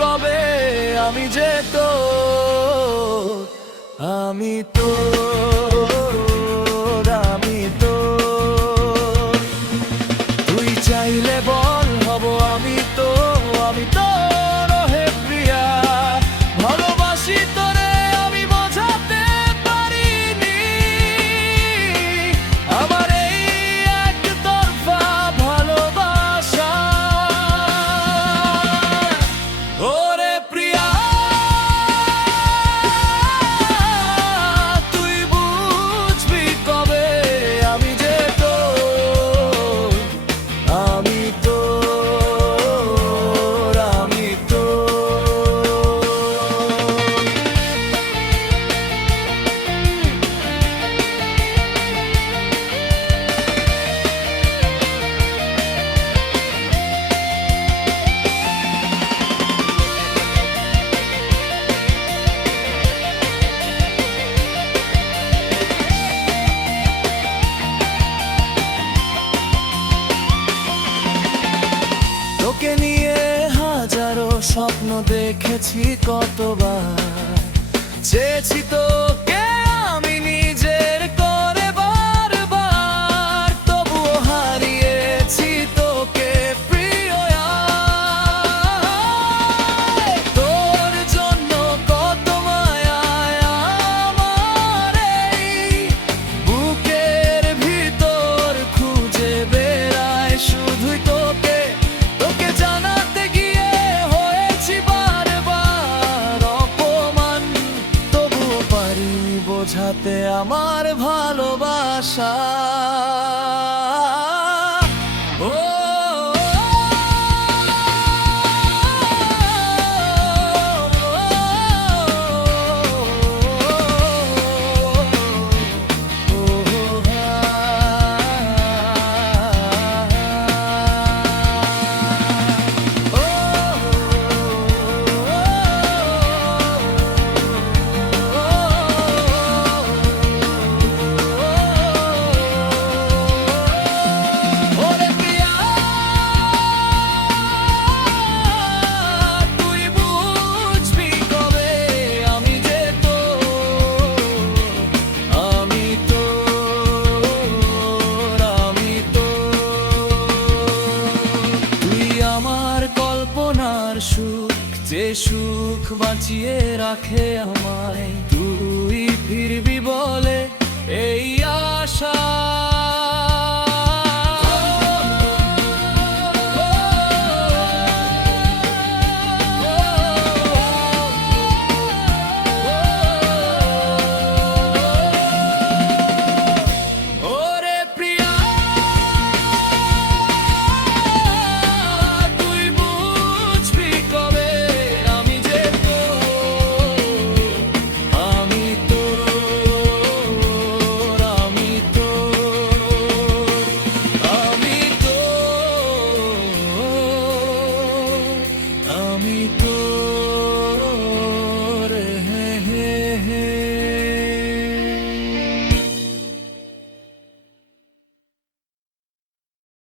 কবে আমি যে তো আমি তো আমি তো তুই চাইলে বল হব আমি তো হে প্রিয়া ভালোবাসি তোরে আমি বোঝাতে পারিনি আমার এই একতরফা ভালোবাসা ওরে প্রিয়া তুই বুঝবি কবে আমি যে তো আমি তো আমি তো তোকে নিয়ে হাজারো স্বপ্ন দেখেছি কতবার চেয়েছি তোকে আমি নিজের করে বারবার তবুও হারিয়েছি তোকে প্রিয় তোর জন্য কত মায়া আমার এই বুকের ভিতর খুঁজে বেড়ায় শুধুই তোকে জানাতে গিয়ে হয়েছি বারবার অপমান তবুও পারিনি বোঝাতে আমার ভালোবাসা সুখ যে সুখ বাঁচিয়ে রাখে আমায় তুই ফিরবি বলে এই আশা